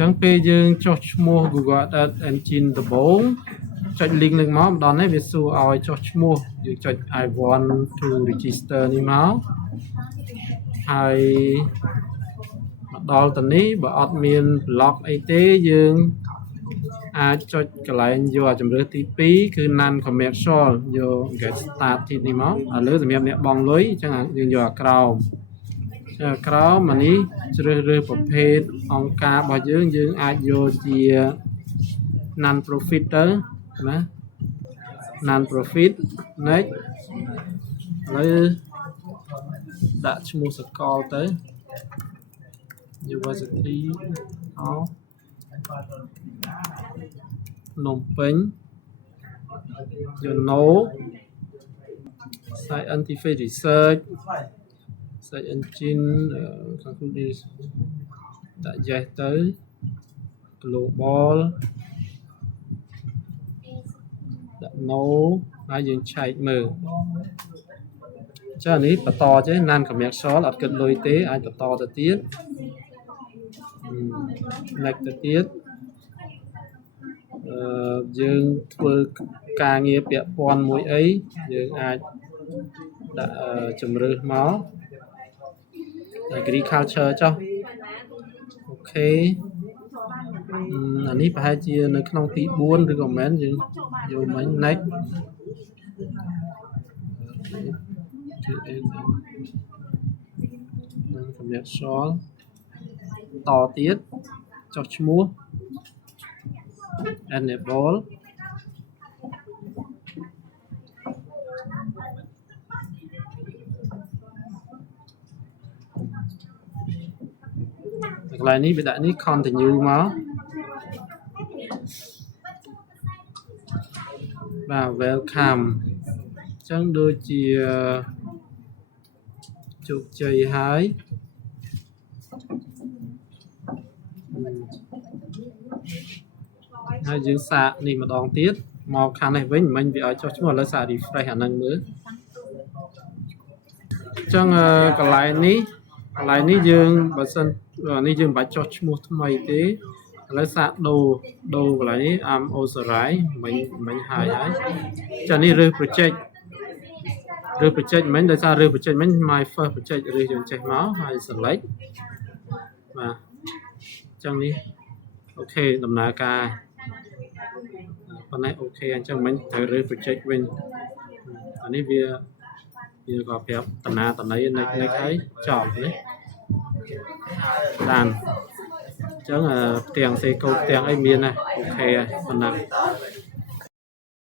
chẳng pe dương cho mua Google Ad Engine the bone cho link lên máu đón đấy việc su ao cho mua dương cho I want to register đi máu hay đo tận ní bảo admin blog ấy tế dương cho cái lại vô chấm rửa tí pí cứ nan commercial vô get start thì đi máu lưới tụi em nè bong lưới chẳng hạn dương vô crowd crowd mà ní rửaประเภท องค์การบ่យើងអាចយកជា non profit ទៅណា non profit next ឥឡូវដាក់ឈ្មោះសកលទៅ University of ភ្នំពេញ you know scientific research search engine conclude ដាក់ yes ទៅ global ដាក់ no ហើយយើងឆែកមើលចានេះបន្តចេះ non commercial អត់គិតលុយទេអាចបន្តទៅទៀត next ទៅទៀតយើងធ្វើការងារពាក់ព័ន្ធមួយអីយើងអាចដាក់ជំរឿសមក agriculture ចុះ អូខេអានេះប្រហែលជានៅក្នុងទី 4 ឬក៏មិនយើងយកមិញ next នឹងសម្រាប់ sol តទៀតចុះឈ្មោះ enable កន្លែងនេះវាដាក់នេះ continue មកបាទ welcome អញ្ចឹងដូចជាជោគជ័យហើយយើងសាកនេះម្ដងទៀតមកខាងនេះវិញមិញវាឲ្យចុះឈ្មោះឥឡូវសាក refresh អានឹងមើលអញ្ចឹងកន្លែងនេះយើងបើសិននេះយើងមិនបាច់ចុះឈ្មោះថ្មីទេឥឡូវសាកដូរកន្លែងនេះ am Osiris មិញហើយចានេះរើស project មិញដោយសាររើស project មិញ my first project រើសយើងចេះមកហើយ select បាទអញ្ចឹងនេះអូខេដំណើរការប៉ុណ្ណេះអូខេអញ្ចឹងមិញត្រូវរើស project វិញអានេះវាក៏ប្រាប់តំណាតន័យនៅហើយចប់នេះតាមអញ្ចឹងទាំងសេកូដទាំងអីមានណាអូខេហើយប៉ុណ្ណា